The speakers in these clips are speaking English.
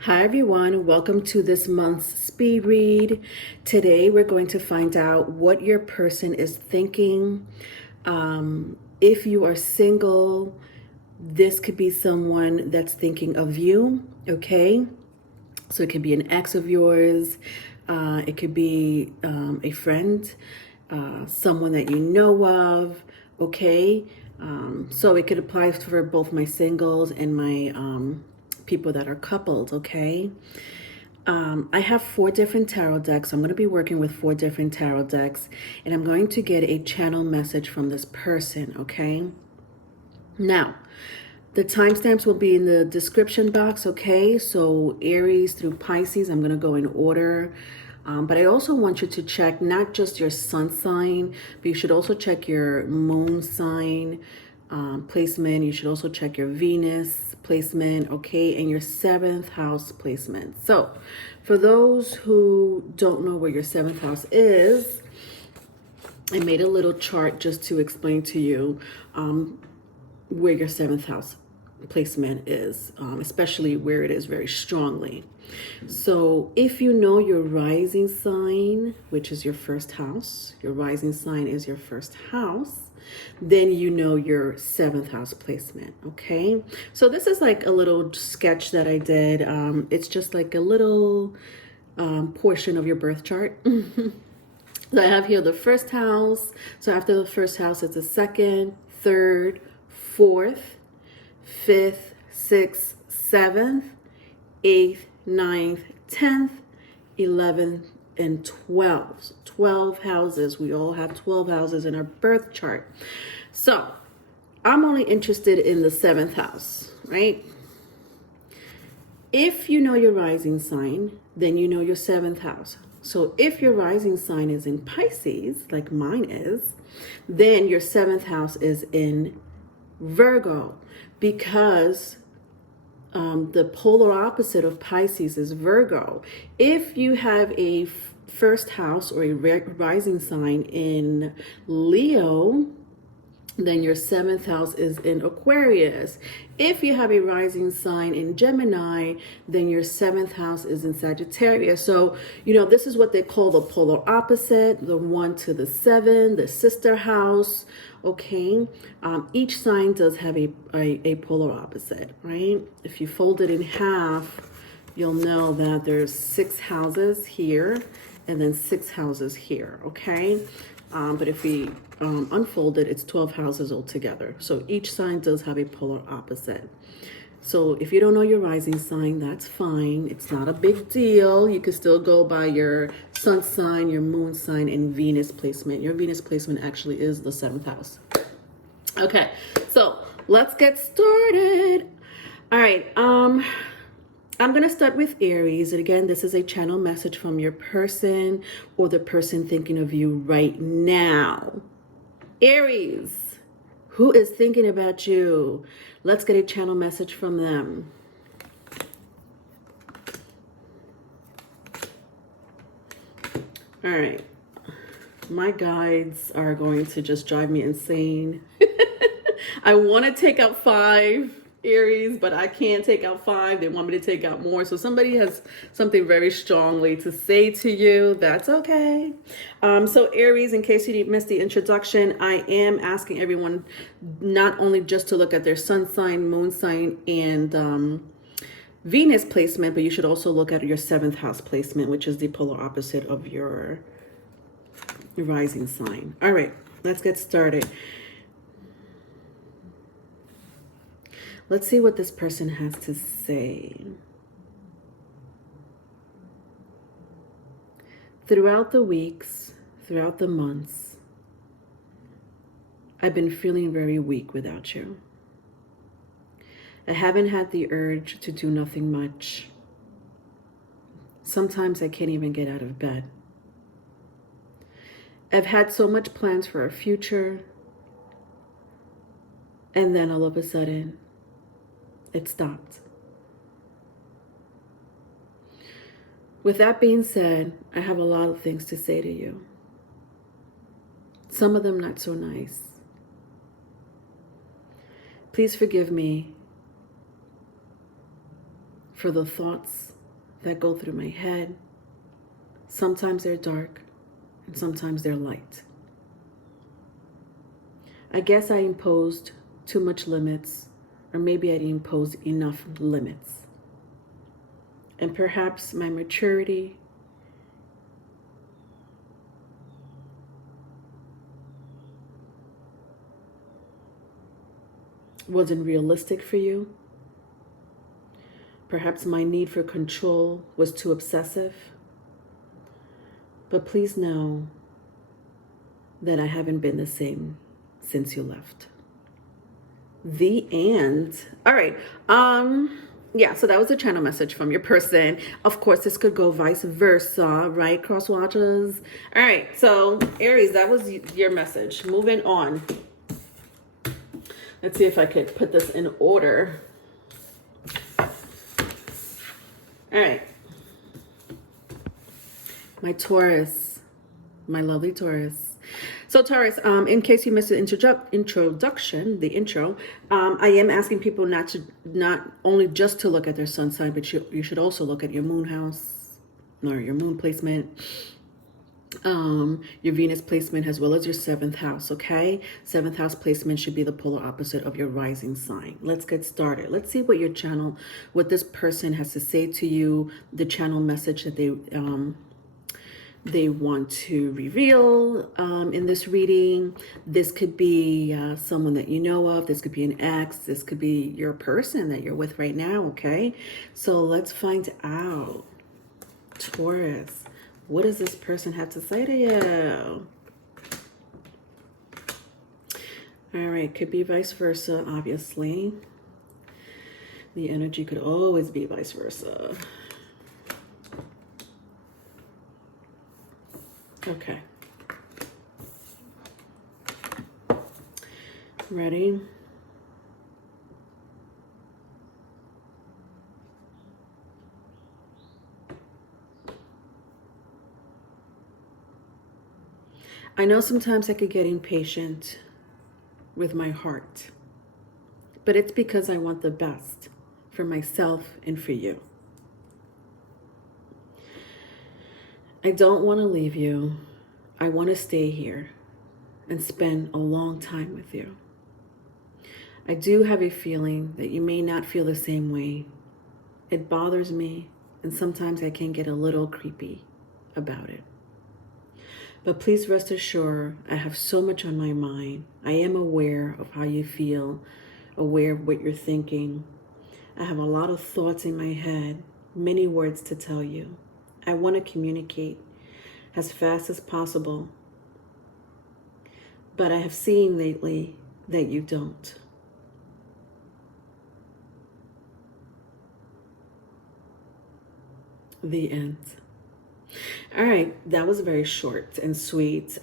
Hi everyone, welcome to this month's speed read. Today we're going to find out what your person is thinking. If you are single, this could be someone that's thinking of you, okay? So it could be an ex of yours, it could be a friend, someone that you know of, okay? So it could apply for both my singles and my people that are coupled, okay? I have 4 different tarot decks. I'm going to be working with 4 different tarot decks, and I'm going to get a channel message from this person, okay? Now, the timestamps will be in the description box, okay? So Aries through Pisces, I'm going to go in order. But I also want you to check not just your sun sign, but you should also check your moon sign placement. You should also check your Venus placement, okay? And your 7th house placement. So for those who don't know where your 7th house is, I made a little chart just to explain to you where your 7th house placement is, especially where it is very strongly. So if you know your rising sign, which is your first house, your rising sign is your first house, then you know your 7th house placement, okay? So this is like a little sketch that I did. It's just like a little portion of your birth chart. So I have here the first house. So after the first house, it's the second, third, fourth, 5th, 6th, 7th, 8th, 9th, 10th, 11th, and 12th. 12 houses. We all have 12 houses in our birth chart. So I'm only interested in the 7th house, right? If you know your rising sign, then you know your 7th house. So if your rising sign is in Pisces, like mine is, then your 7th house is in Virgo, because the polar opposite of Pisces is Virgo. If you have a first house or a rising sign in Leo, then your 7th house is in Aquarius. If you have a rising sign in Gemini, then your 7th house is in Sagittarius. So, this is what they call the polar opposite, the 1 to the 7, the sister house, okay? Each sign does have a polar opposite, right? If you fold it in half, you'll know that there's 6 houses here and then 6 houses here, okay? But if we unfold it, it's 12 houses altogether. So each sign does have a polar opposite. So if you don't know your rising sign, that's fine. It's not a big deal. You can still go by your sun sign, your moon sign, and Venus placement. Your Venus placement actually is the 7th house. Okay, so let's get started. All right, I'm going to start with Aries. And again, this is a channel message from your person or the person thinking of you right now. Aries, who is thinking about you? Let's get a channel message from them. All right. My guides are going to just drive me insane. I want to take out 5. Aries, but I can't take out 5. They want me to take out more. So somebody has something very strongly to say to you. That's okay. So Aries, in case you missed the introduction, I am asking everyone not only just to look at their sun sign, moon sign, and Venus placement, but you should also look at your 7th house placement, which is the polar opposite of your rising sign. All right, let's get started. Let's see what this person has to say. Throughout the weeks, throughout the months, I've been feeling very weak without you. I haven't had the urge to do nothing much. Sometimes I can't even get out of bed. I've had so much plans for our future, and then all of a sudden, it stopped. With that being said, I have a lot of things to say to you. Some of them not so nice. Please forgive me for the thoughts that go through my head. Sometimes they're dark and sometimes they're light. I guess I imposed too much limits, or maybe I didn't impose enough limits. And perhaps my maturity wasn't realistic for you. Perhaps my need for control was too obsessive. But please know that I haven't been the same since you left. The end. All right. Yeah, so that was a channel message from your person. Of course, this could go vice versa, right? Cross watchers. All right. So Aries, that was your message. Moving on. Let's see if I could put this in order. All right. My Taurus, my lovely Taurus. So Taurus, in case you missed the introduction, the intro, I am asking people not only just to look at their sun sign, but you should also look at your moon house or your moon placement, your Venus placement, as well as your 7th house, okay? 7th house placement should be the polar opposite of your rising sign. Let's get started. Let's see what what this person has to say to you, the channel message that they want to reveal in this reading. This could be someone that you know of. This could be an ex. This could be your person that you're with right now, okay? So let's find out. Taurus, what does this person have to say to you? All right, could be vice versa, obviously. The energy could always be vice versa. Okay. Ready? I know sometimes I could get impatient with my heart, but it's because I want the best for myself and for you. I don't want to leave you. I want to stay here and spend a long time with you. I do have a feeling that you may not feel the same way. It bothers me, and sometimes I can get a little creepy about it. But please rest assured, I have so much on my mind. I am aware of how you feel, aware of what you're thinking. I have a lot of thoughts in my head, many words to tell you. I want to communicate as fast as possible, but I have seen lately that you don't. The end. All right, that was very short and sweet.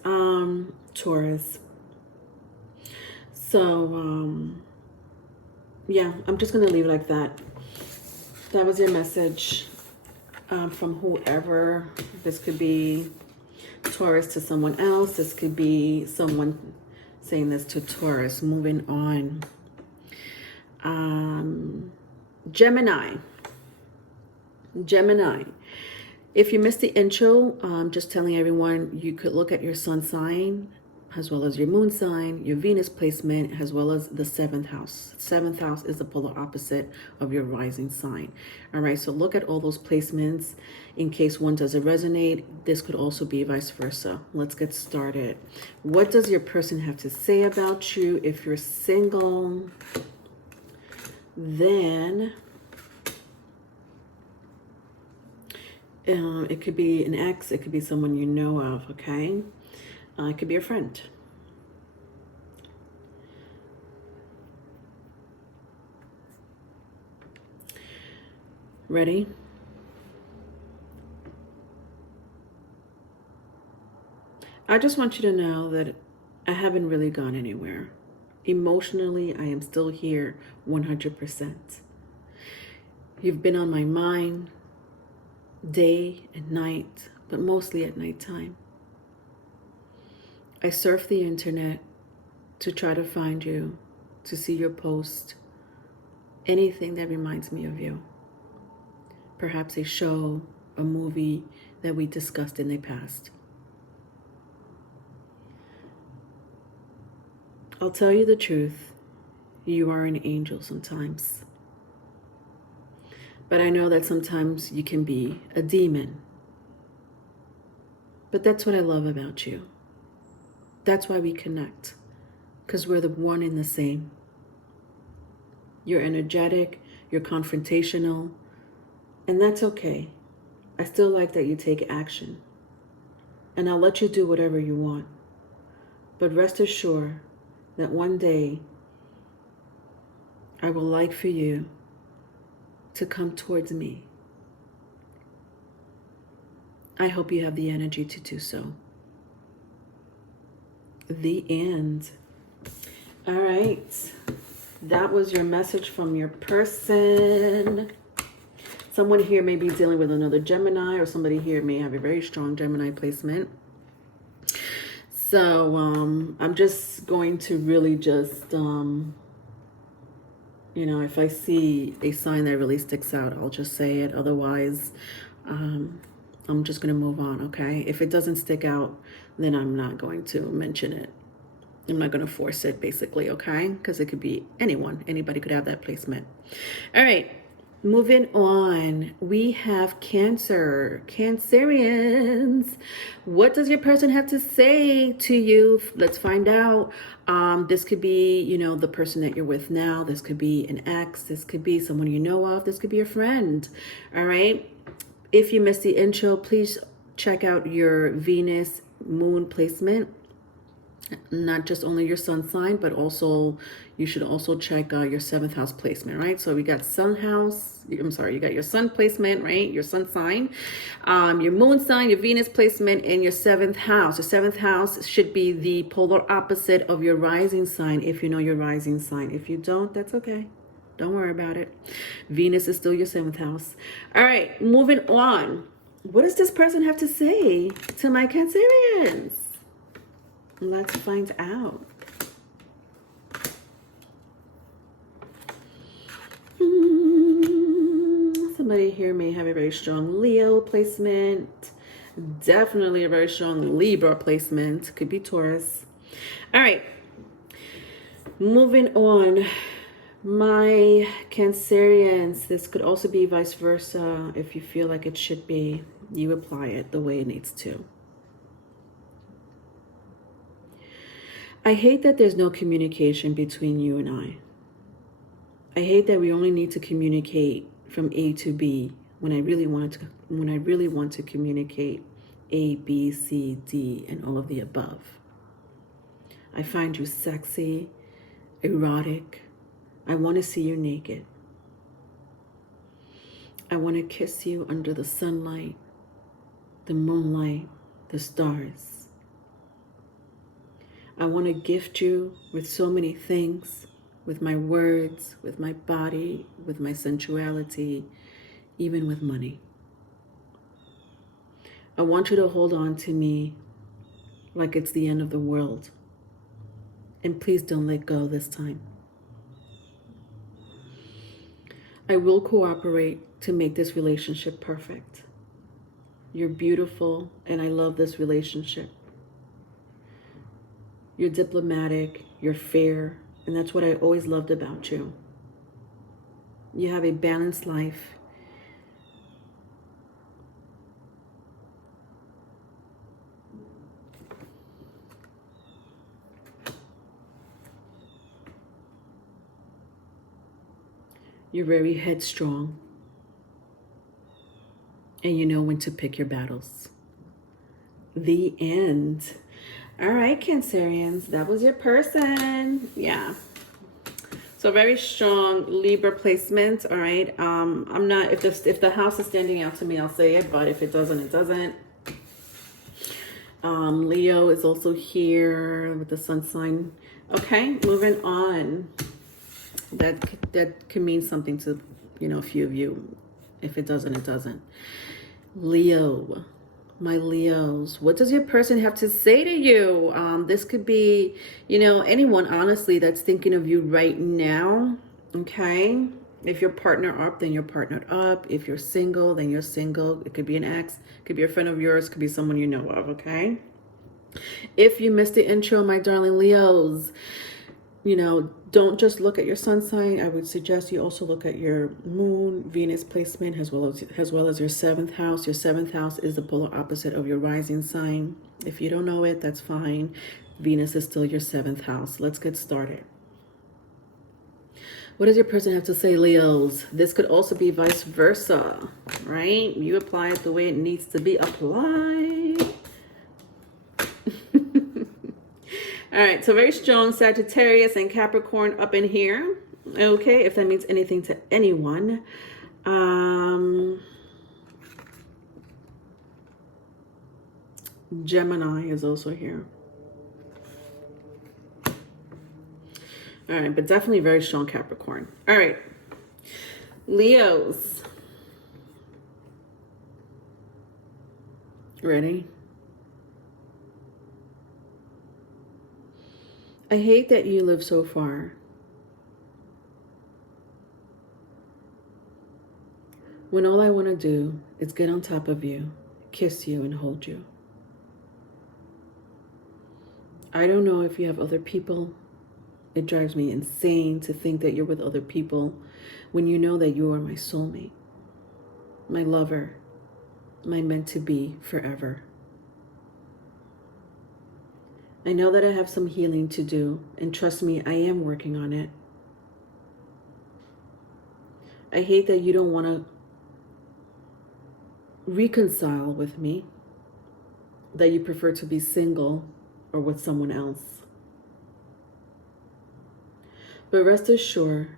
Taurus. So, yeah, I'm just going to leave it like that. That was your message. From whoever. This could be Taurus to someone else. This could be someone saying this to Taurus. Moving on. Gemini. If you missed the intro, just telling everyone you could look at your sun sign as well as your moon sign, your Venus placement, as well as the 7th house. 7th house is the polar opposite of your rising sign. All right, so look at all those placements in case one doesn't resonate. This could also be vice versa. Let's get started. What does your person have to say about you? If you're single, then it could be an ex. It could be someone you know of, okay? It could be a friend. Ready? I just want you to know that I haven't really gone anywhere. Emotionally, I am still here 100%. You've been on my mind day and night, but mostly at nighttime. I surf the internet to try to find you, to see your post, anything that reminds me of you. perhaps a show, a movie that we discussed in the past. I'll tell you the truth. You are an angel sometimes. But I know that sometimes you can be a demon. But that's what I love about you. That's why we connect. Because we're the one and the same. You're energetic, you're confrontational, and that's okay. I still like that you take action. And I'll let you do whatever you want. But rest assured that one day I will like for you to come towards me. I hope you have the energy to do so. The end. All right. That was your message from your person. Someone here may be dealing with another Gemini, or somebody here may have a very strong Gemini placement. So I'm just going to really just, if I see a sign that really sticks out, I'll just say it. Otherwise, I'm just going to move on, okay? If it doesn't stick out, then I'm not going to mention it. I'm not going to force it, basically, okay? Because it could be anyone. Anybody could have that placement. All right. Moving on, we have Cancer. Cancerians. What does your person have to say to you? Let's find out. This could be, the person that you're with now. This could be an ex. This could be someone you know of. This could be a friend. All right. If you missed the intro, please check out your Venus moon placement. Not just only your sun sign, but also you should also check your 7th house placement, right? So we got you got your sun placement, right? Your sun sign, your moon sign, your Venus placement, and your 7th house. Your 7th house should be the polar opposite of your rising sign, if you know your rising sign. If you don't, that's okay. Don't worry about it. Venus is still your 7th house. All right, moving on. What does this person have to say to my Cancerians? Let's find out. Somebody here may have a very strong Leo placement. Definitely a very strong Libra placement. Could be Taurus. All right. Moving on. My Cancerians. This could also be vice versa. If you feel like it should be, you apply it the way it needs to. I hate that there's no communication between you and I. I hate that we only need to communicate from A to B when I really want to communicate A, B, C, D, and all of the above. I find you sexy, erotic. I want to see you naked. I want to kiss you under the sunlight, the moonlight, the stars. I want to gift you with so many things, with my words, with my body, with my sensuality, even with money. I want you to hold on to me like it's the end of the world. And please don't let go this time. I will cooperate to make this relationship perfect. You're beautiful, and I love this relationship. You're diplomatic, you're fair, and that's what I always loved about you. You have a balanced life. You're very headstrong, and you know when to pick your battles. The end. All right, Cancerians, that was your person. Yeah. So very strong Libra placement. All right. I'm not, if the house is standing out to me, I'll say it, but if it doesn't, it doesn't. Leo is also here with the sun sign. Okay, moving on. That can mean something to, a few of you. If it doesn't, it doesn't. Leo. My Leos, what does your person have to say to you? This could be, anyone, honestly, that's thinking of you right now. Okay. If you're partnered up, then you're partnered up. If you're single, then you're single. It could be an ex, could be a friend of yours, could be someone you know of, okay? If you missed the intro, my darling Leos, you know, don't just look at your sun sign. I would suggest you also look at your moon, Venus placement, as well as your seventh house. Your seventh house is the polar opposite of your rising sign. If you don't know it, that's fine. Venus is still your seventh house. Let's get started. What does your person have to say, Leos? This could also be vice versa, right? You apply it the way it needs to be applied. All right, so very strong Sagittarius and Capricorn up in here. Okay, if that means anything to anyone. Gemini is also here. All right, but definitely very strong Capricorn. All right, Leos. Ready? I hate that you live so far. When all I want to do is get on top of you, kiss you, and hold you. I don't know if you have other people. It drives me insane to think that you're with other people when you know that you are my soulmate, my lover, my meant to be forever. I know that I have some healing to do, and trust me, I am working on it. I hate that you don't want to reconcile with me, that you prefer to be single or with someone else. But rest assured,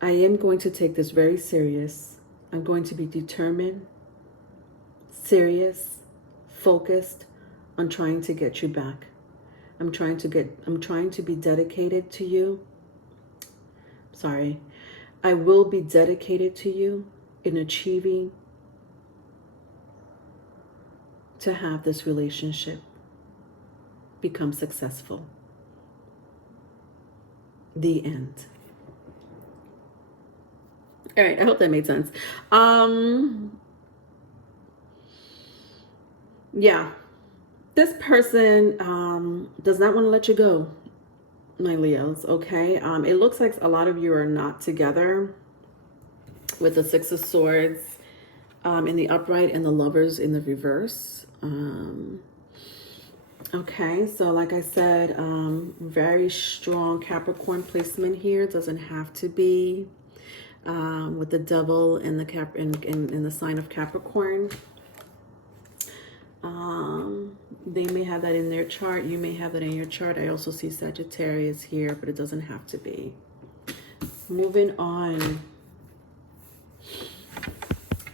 I am going to take this very serious. I'm going to be determined, serious, focused on trying to get you back. I'm trying to be dedicated to you. I will be dedicated to you in achieving to have this relationship become successful. The end. All right, I hope that made sense. Yeah. This person does not want to let you go, my Leos, okay? It looks like a lot of you are not together, with the Six of Swords in the upright and the Lovers in the reverse. Okay, so like I said, very strong Capricorn placement here. Doesn't have to be with the Devil in the in the sign of Capricorn. They may have that in their chart. You may have that in your chart. I also see Sagittarius here, but it doesn't have to be. Moving on.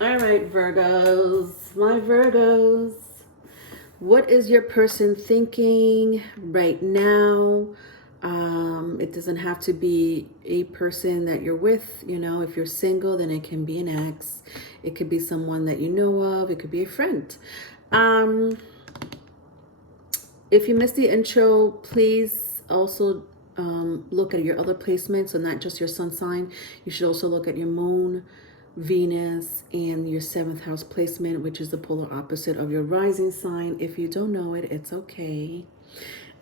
All right, Virgos. My Virgos. What is your person thinking right now? It doesn't have to be a person that you're with. You know, if you're single, then it can be an ex. It could be someone that you know of. It could be a friend. If you missed the intro, please also look at your other placements, so not just your sun sign. You should also look at your moon, Venus, and your seventh house placement, which is the polar opposite of your rising sign. If you don't know it, it's okay.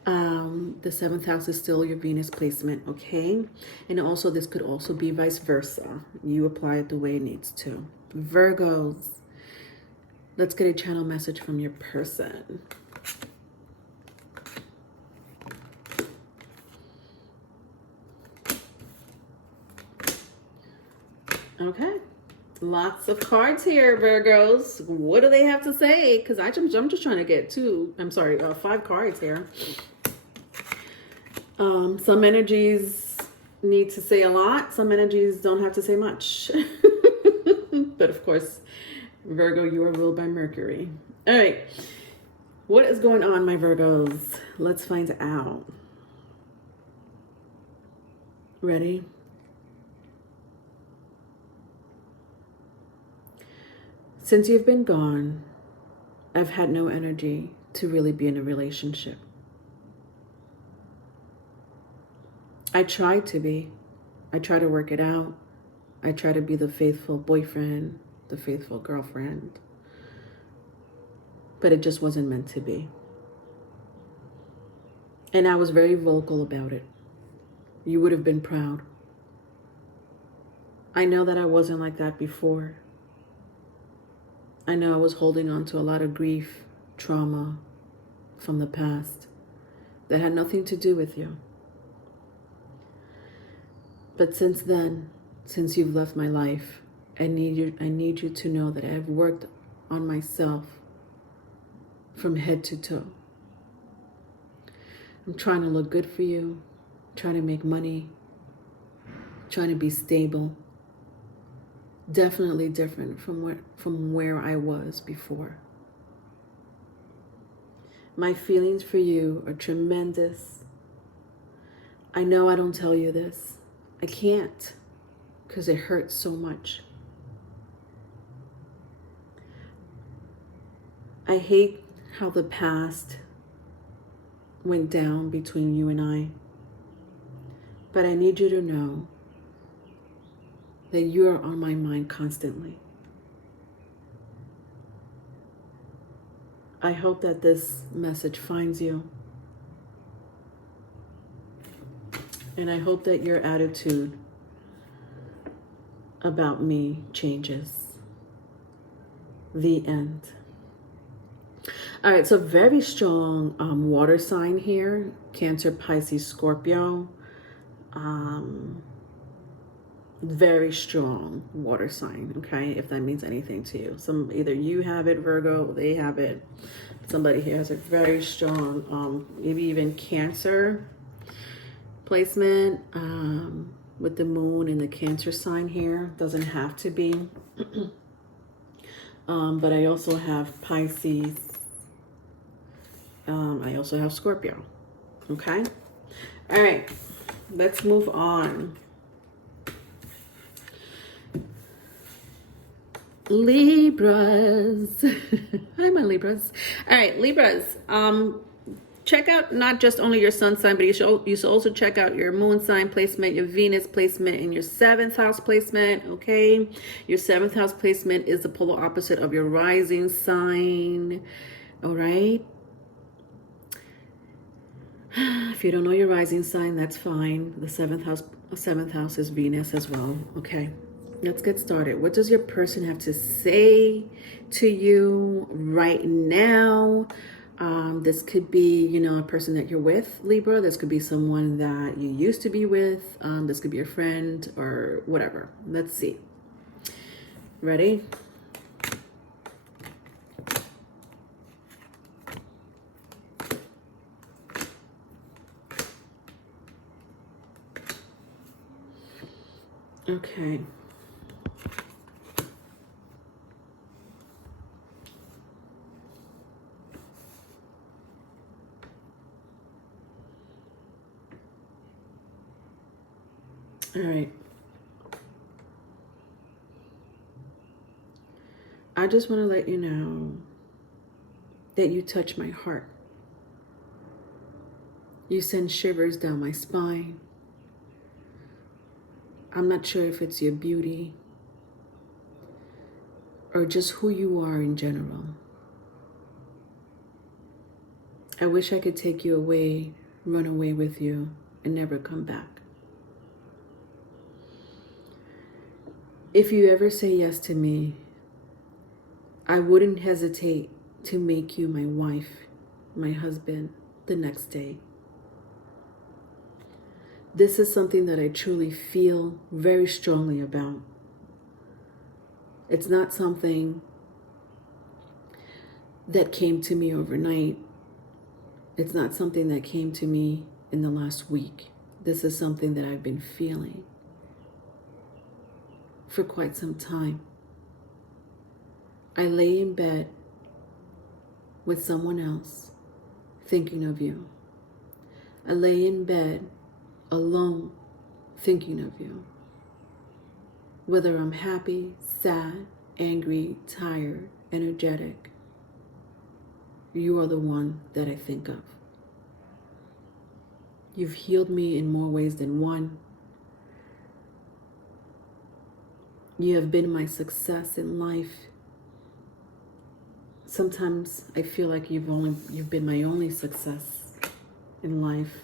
The seventh house is still your Venus placement, okay? And also, this could also be vice versa. You apply it the way it needs to. Virgos, let's get a channel message from your person. Okay, lots of cards here, Virgos. What do they have to say? Because I'm just trying to get 5 cards here. Some energies need to say a lot. Some energies don't have to say much. But of course, Virgo, you are ruled by Mercury. All right, what is going on, my Virgos? Let's find out. Ready? Since you've been gone, I've had no energy to really be in a relationship. I tried to be. I try to work it out. I try to be the faithful boyfriend, the faithful girlfriend. But it just wasn't meant to be. And I was very vocal about it. You would have been proud. I know that I wasn't like that before. I know I was holding on to a lot of grief, trauma from the past that had nothing to do with you. But since then, since you've left my life, I need you to know that I have worked on myself from head to toe. I'm trying to look good for you, trying to make money, trying to be stable. Definitely different from where I was before. My feelings for you are tremendous. I know I don't tell you this. I can't, because it hurts so much. I hate how the past went down between you and I. But I need you to know that you are on my mind constantly. I hope that this message finds you. And I hope that your attitude about me changes. The end. All right, so very strong water sign here. Cancer, Pisces, Scorpio. Very strong water sign, okay, if that means anything to you. Either you have it, Virgo, they have it. Somebody here has a very strong, maybe even Cancer placement with the moon and the Cancer sign here. Doesn't have to be. But I also have Pisces. I also have Scorpio. Okay? All right. Let's move on. Libras. Hi, my Libras. All right, Libras. Check out not just only your sun sign, but you should also check out your moon sign placement, your Venus placement, and your 7th house placement. Okay, your 7th house placement is the polar opposite of your rising sign. All right. If you don't know your rising sign, that's fine. The 7th house is Venus as well. Okay. Let's get started. What does your person have to say to you right now? This could be, a person that you're with, Libra. This could be someone that you used to be with. This could be your friend or whatever. Let's see. Ready? Okay. All right. I just want to let you know that you touch my heart. You send shivers down my spine. I'm not sure if it's your beauty or just who you are in general. I wish I could take you away, run away with you, and never come back. If you ever say yes to me, I wouldn't hesitate to make you my wife, my husband, the next day. This is something that I truly feel very strongly about. It's not something that came to me overnight. It's not something that came to me in the last week. This is something that I've been feeling for quite some time. I lay in bed with someone else thinking of you. I lay in bed alone thinking of you. Whether I'm happy, sad, angry, tired, energetic, you are the one that I think of. You've healed me in more ways than one. You have been my success in life. Sometimes I feel like you've been my only success in life.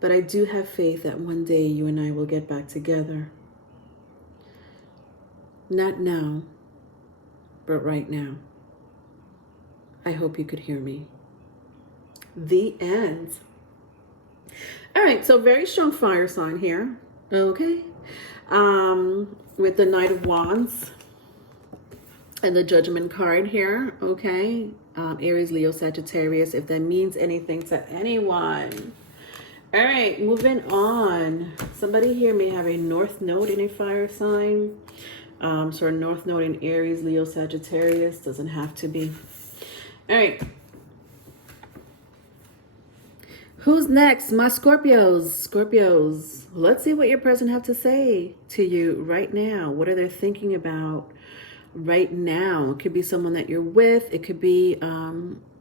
But I do have faith that one day you and I will get back together. Not now, but right now. I hope you could hear me. The end. All right, so very strong fire sign here. Okay. With the Knight of Wands and the Judgment card here. Okay. Aries, Leo, Sagittarius, if that means anything to anyone. All right, moving on. Somebody here may have a North Node in a fire sign. So a North Node in Aries, Leo, Sagittarius. Doesn't have to be. All right. Who's next? My Scorpios. Scorpios. Let's see what your person have to say to you right now. What are they thinking about right now? It could be someone that you're with. It could be,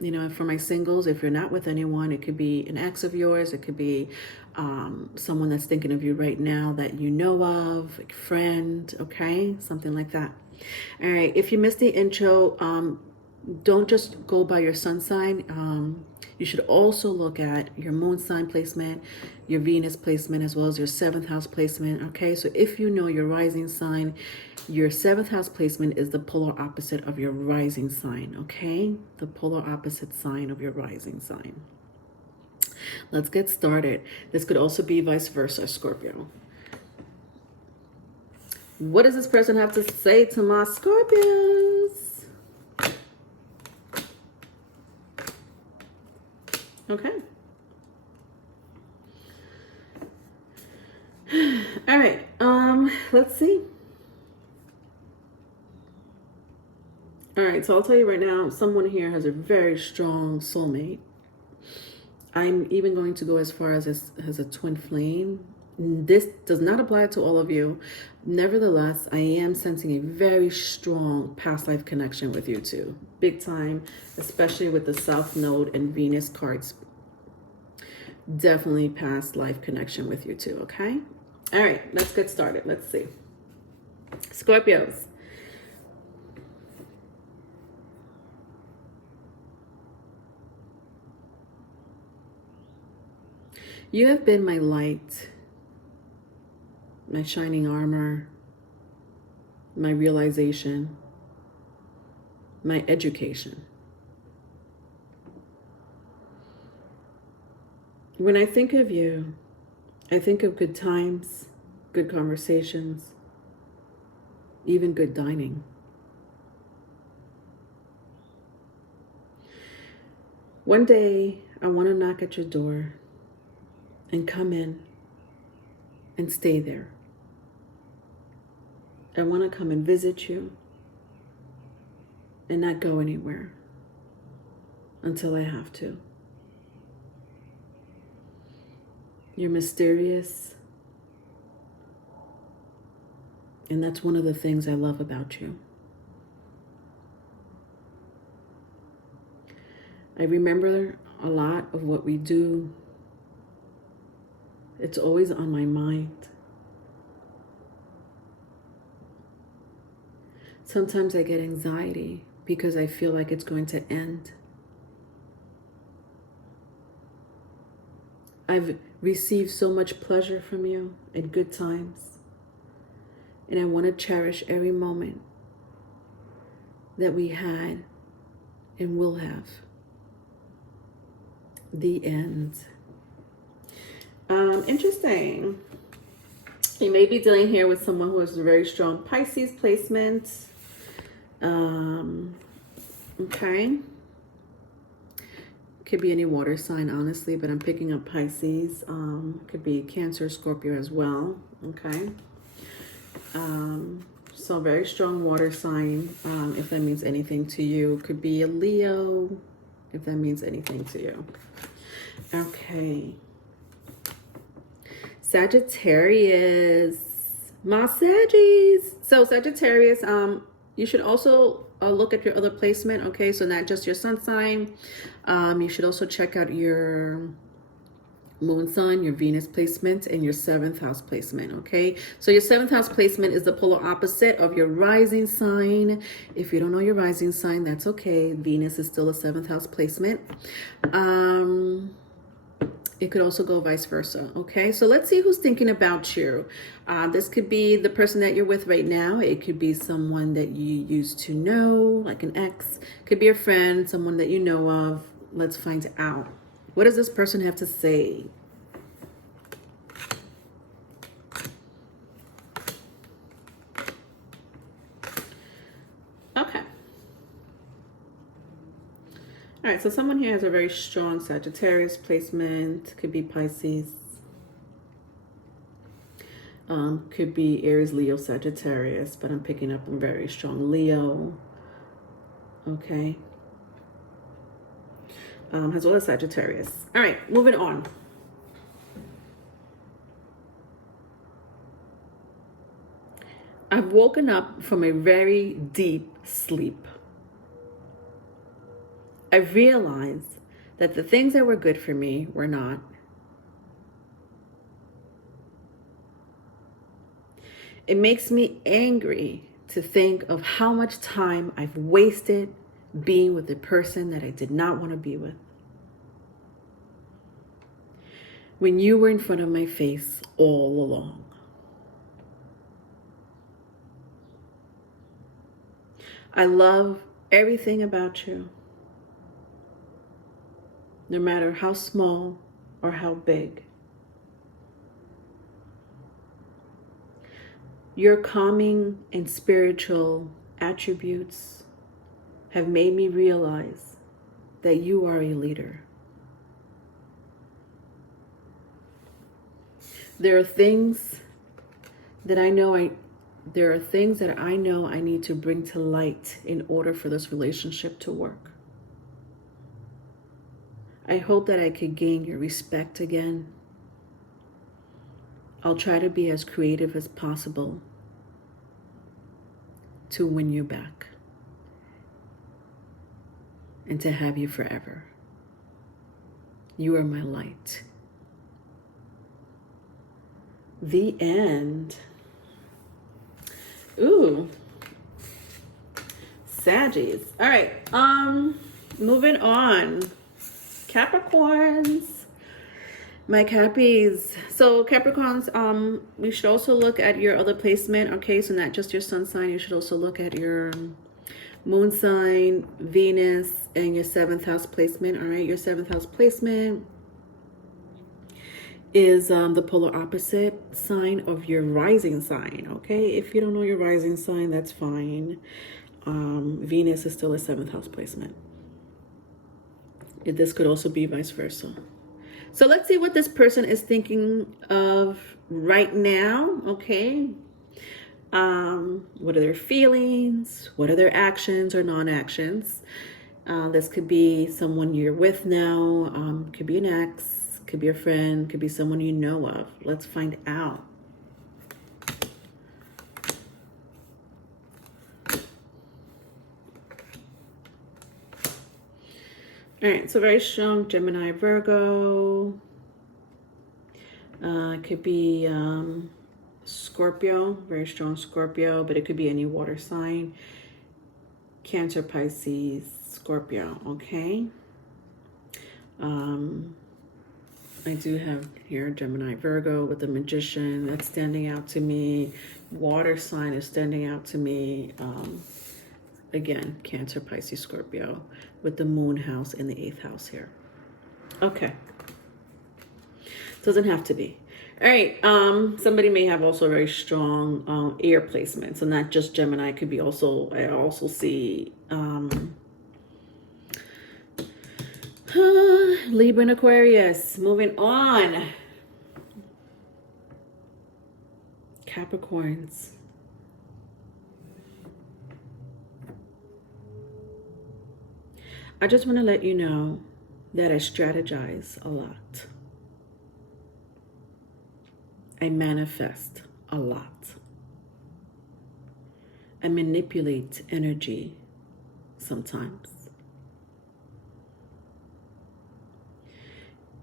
you know, for my singles, if you're not with anyone, it could be an ex of yours. It could be someone that's thinking of you right now that you know of, a friend, okay? Something like that. All right. If you missed the intro, don't just go by your sun sign. You should also look at your moon sign placement, your Venus placement, as well as your 7th house placement. Okay, so if you know your rising sign, your 7th house placement is the polar opposite of your rising sign. Okay, the polar opposite sign of your rising sign. Let's get started. This could also be vice versa, Scorpio. What does this person have to say to my Scorpios? Okay. All right. Let's see. All right. So I'll tell you right now, someone here has a very strong soulmate. I'm even going to go as far as a twin flame. This does not apply to all of you. Nevertheless, I am sensing a very strong past life connection with you two. Big time, especially with the South Node and Venus cards. Definitely past life connection with you two, okay? All right, let's get started. Let's see. Scorpios. You have been my light, my shining armor, my realization, my education. When I think of you, I think of good times, good conversations, even good dining. One day, I want to knock at your door and come in and stay there. I want to come and visit you and not go anywhere until I have to. You're mysterious, and that's one of the things I love about you. I remember a lot of what we do. It's always on my mind. Sometimes I get anxiety because I feel like it's going to end. I've received so much pleasure from you at good times, and I want to cherish every moment that we had and will have. The end. Interesting. You may be dealing here with someone who has a very strong Pisces placement. Okay. Could be any water sign, honestly, but I'm picking up Pisces. Could be Cancer, Scorpio as well. Okay. So very strong water sign, if that means anything to you. Could be a Leo, if that means anything to you. Okay. Sagittarius. My Saggies. So Sagittarius, you should also look at your other placement, okay? So not just your sun sign. You should also check out your moon sign, your Venus placement, and your 7th house placement, okay? So your 7th house placement is the polar opposite of your rising sign. If you don't know your rising sign, that's okay. Venus is still a 7th house placement. It could also go vice versa, okay? So let's see who's thinking about you. This could be the person that you're with right now. It could be someone that you used to know, like an ex. It could be a friend, someone that you know of. Let's find out. What does this person have to say? Okay. All right, so someone here has a very strong Sagittarius placement. Could be Pisces. Could be Aries, Leo, Sagittarius, but I'm picking up a very strong Leo. Okay. As well as Sagittarius. All right, moving on. I've woken up from a very deep sleep. I realized that the things that were good for me were not. It makes me angry to think of how much time I've wasted being with a person that I did not want to be with. When you were in front of my face all along. I love everything about you, no matter how small or how big. Your calming and spiritual attributes have made me realize that you are a leader. There are things that I know I need to bring to light in order for this relationship to work. I hope that I could gain your respect again. I'll try to be as creative as possible to win you back and to have you forever. You are my light. The end. Ooh. Saggies. All right. Moving on. Capricorns. My Cappies. So Capricorns, we should also look at your other placement. Okay, so not just your sun sign. You should also look at your moon sign, Venus, and your 7th house placement. All right, your 7th house placement is the polar opposite sign of your rising sign. Okay, if you don't know your rising sign, that's fine. Venus is still a 7th house placement. This could also be vice versa. So let's see what this person is thinking of right now, okay? What are their feelings? What are their actions or non-actions? This could be someone you're with now, could be an ex, could be a friend, could be someone you know of. Let's find out. All right, so very strong Gemini, Virgo. It could be Scorpio, very strong Scorpio, but it could be any water sign. Cancer, Pisces, Scorpio, okay? I do have here Gemini, Virgo with the Magician. That's standing out to me. Water sign is standing out to me. Again, Cancer, Pisces, Scorpio with the moon house in the 8th house here. Okay. Doesn't have to be. All right. Somebody may have also a very strong air placement. So not just Gemini. It could be also, I also see Libra and Aquarius. Moving on. Capricorns. I just want to let you know that I strategize a lot. I manifest a lot. I manipulate energy sometimes.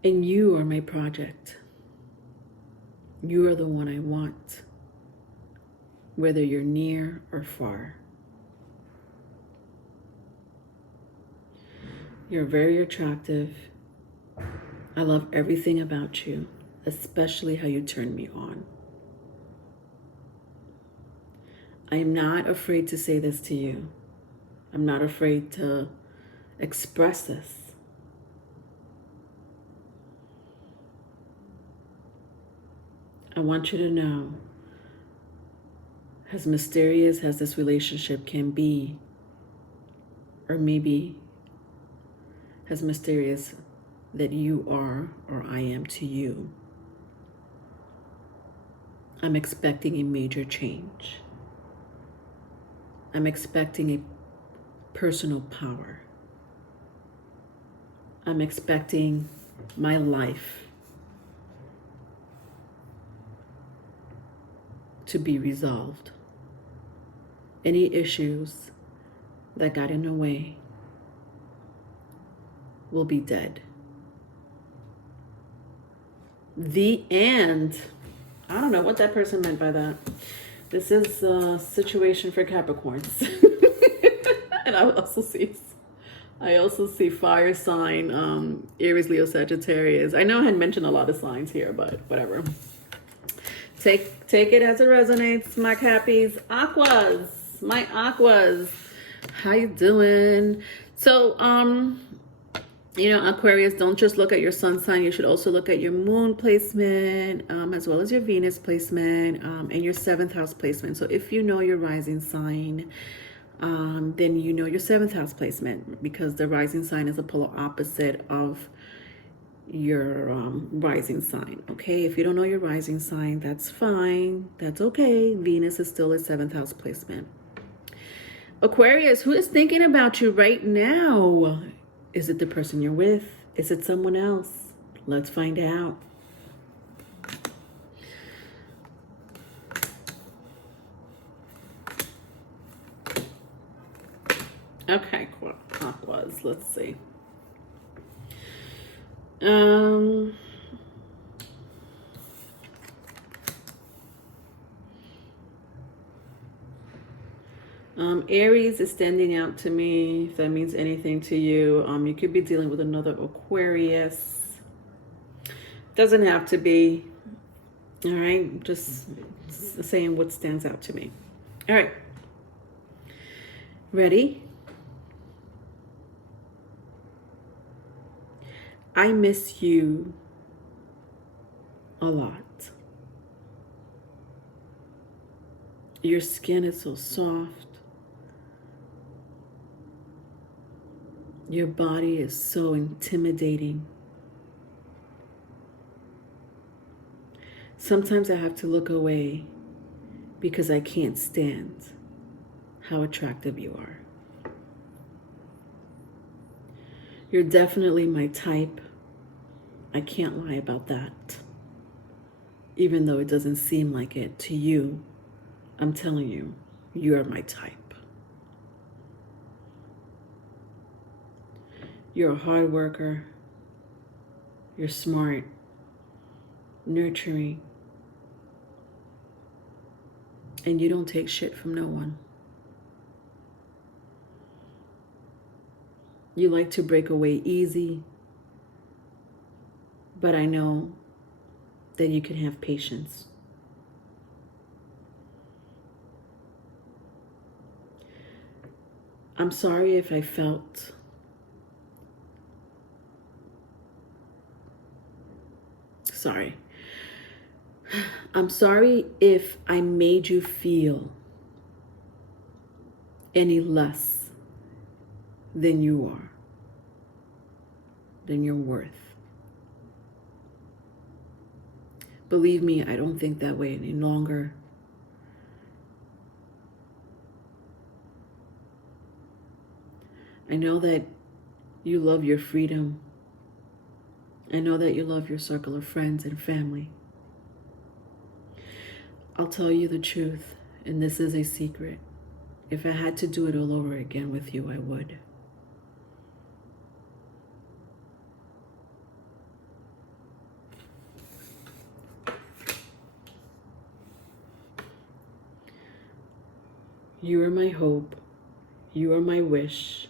And you are my project. You are the one I want, whether you're near or far. You're very attractive. I love everything about you, especially how you turn me on. I am not afraid to say this to you. I'm not afraid to express this. I want you to know, as mysterious as this relationship can be, or maybe as mysterious that you are or I am to you, I'm expecting a major change. I'm expecting a personal power. I'm expecting my life to be resolved. Any issues that got in the way will be dead. The end. I don't know what that person meant by that. This is a situation for Capricorns. And I also see fire sign, Aries, Leo, Sagittarius. I know I had mentioned a lot of signs here, but whatever. Take it as it resonates, my Cappies. Aquas, my Aquas. How you doing? So, Aquarius, don't just look at your sun sign. You should also look at your moon placement, as well as your Venus placement, and your 7th house placement. So if you know your rising sign, then you know your 7th house placement, because the rising sign is a polar opposite of your rising sign. Okay, if you don't know your rising sign, that's fine. That's okay. Venus is still a 7th house placement. Aquarius, who is thinking about you right now? Is it the person you're with? Is it someone else? Let's find out. Okay, Aquas, let's see. Aries is standing out to me, if that means anything to you. You could be dealing with another Aquarius. Doesn't have to be. All right, just saying what stands out to me. All right. Ready? I miss you a lot. Your skin is so soft. Your body is so intimidating. Sometimes I have to look away because I can't stand how attractive you are. You're definitely my type. I can't lie about that. Even though it doesn't seem like it to you, I'm telling you, you're my type. You're a hard worker. You're smart, nurturing, and you don't take shit from no one. You like to break away easy, but I know that you can have patience. I'm sorry if I felt I'm sorry if I made you feel any less than you are, than you're worth. Believe me, I don't think that way any longer. I know that you love your freedom. I know that you love your circle of friends and family. I'll tell you the truth, and this is a secret. If I had to do it all over again with you, I would. You are my hope. You are my wish.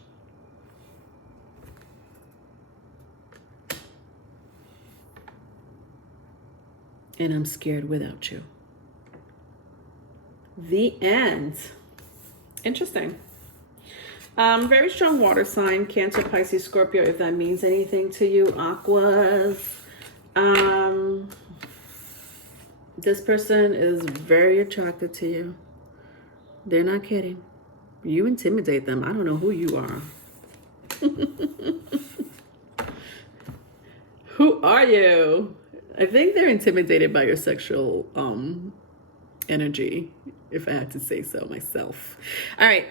And I'm scared without you. The end. Interesting. Very strong water sign, Cancer, Pisces, Scorpio, if that means anything to you. Aquas. This person is very attracted to you. They're not kidding. You intimidate them. I don't know who you are. Who are you? I think they're intimidated by your sexual energy, if I had to say so myself. All right.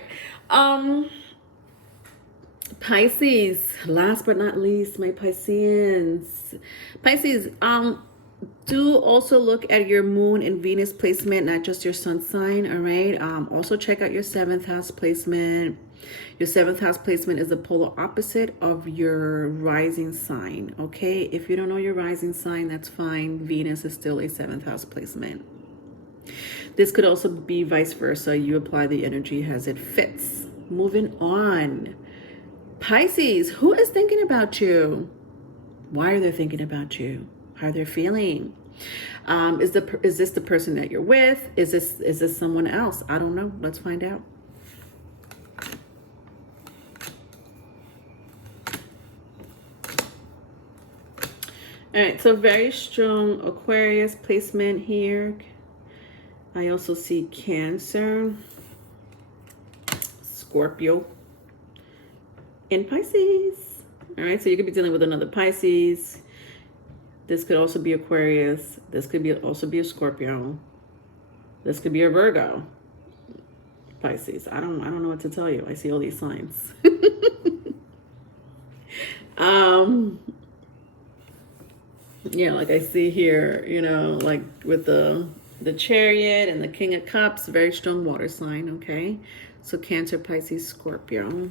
Pisces, last but not least, my Pisceans. Pisces, do also look at your moon and Venus placement, not just your sun sign, all right? Also check out your 7th house placement. Your 7th house placement is the polar opposite of your rising sign, okay? If you don't know your rising sign, that's fine. Venus is still a 7th house placement. This could also be vice versa. You apply the energy as it fits. Moving on. Pisces, who is thinking about you? Why are they thinking about you? How are they feeling? Is this the person that you're with? Is this someone else? I don't know. Let's find out. All right, so very strong Aquarius placement here. I also see Cancer, Scorpio, and Pisces. All right, so you could be dealing with another Pisces. This could also be Aquarius. This could also be a Scorpio. This could be a Virgo. Pisces. I don't know what to tell you. I see all these signs. Yeah, like I see here, you know, like with the Chariot and the King of Cups, very strong water sign, okay? So Cancer, Pisces, Scorpio.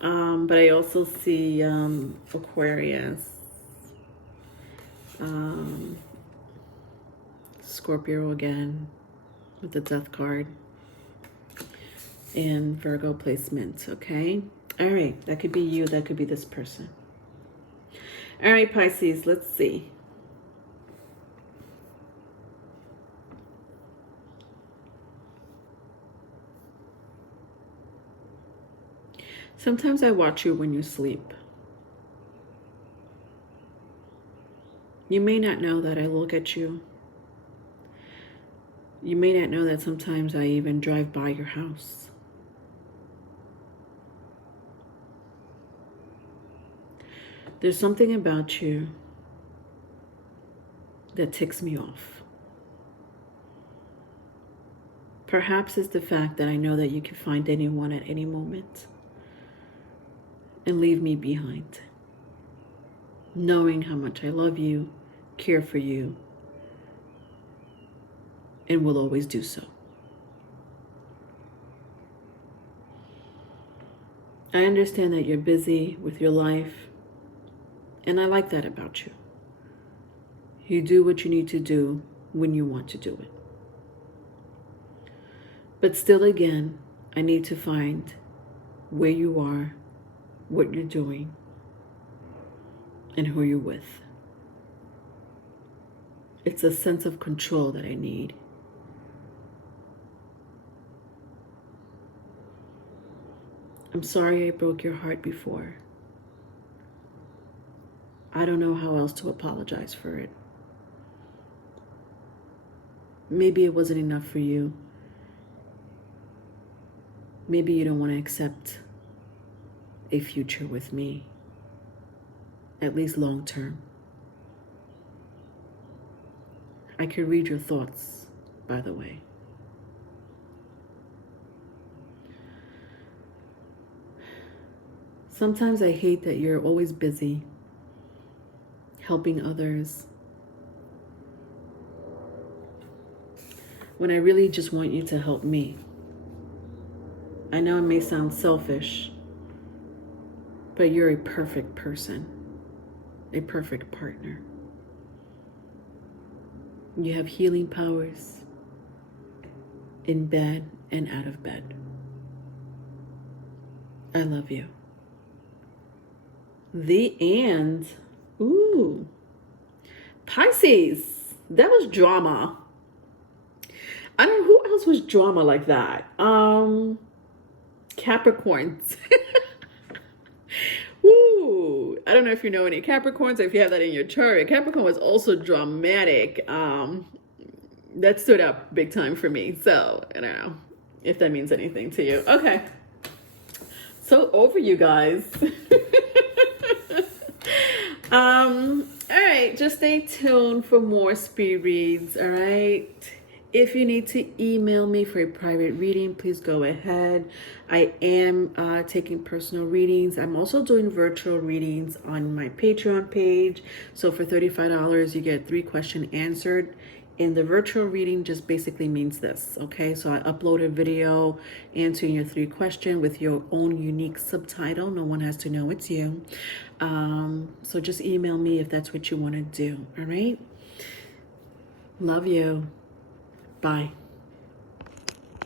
But I also see Aquarius, Scorpio again with the Death card, and Virgo placement, okay? All right, that could be you, that could be this person. All right, Pisces, let's see. Sometimes I watch you when you sleep. You may not know that I look at you. You may not know that sometimes I even drive by your house. There's something about you that ticks me off. Perhaps it's the fact that I know that you can find anyone at any moment and leave me behind, knowing how much I love you, care for you, and will always do so. I understand that you're busy with your life, and I like that about you. You do what you need to do when you want to do it. But still, again, I need to find where you are, what you're doing, and who you're with. It's a sense of control that I need. I'm sorry I broke your heart before. I don't know how else to apologize for it. Maybe it wasn't enough for you. Maybe you don't want to accept a future with me, at least long term. I could read your thoughts, by the way. Sometimes I hate that you're always busy helping others, when I really just want you to help me. I know it may sound selfish, but you're a perfect person, a perfect partner. You have healing powers in bed and out of bed. I love you. The end. Ooh. Pisces. That was drama. I don't know who else was drama like that. Capricorns. Woo! I don't know if you know any Capricorns or if you have that in your chart. Capricorn was also dramatic. That stood up big time for me. So I don't know if that means anything to you. Okay. So over, you guys. All right, just stay tuned for more speed reads. All right. If you need to email me for a private reading, please go ahead. I am taking personal readings. I'm also doing virtual readings on my Patreon page. So for $35, you get 3 questions answered. And the virtual reading just basically means this, okay? So I upload a video answering your 3 questions with your own unique subtitle. No one has to know it's you. So just email me if that's what you want to do, all right? Love you. Bye.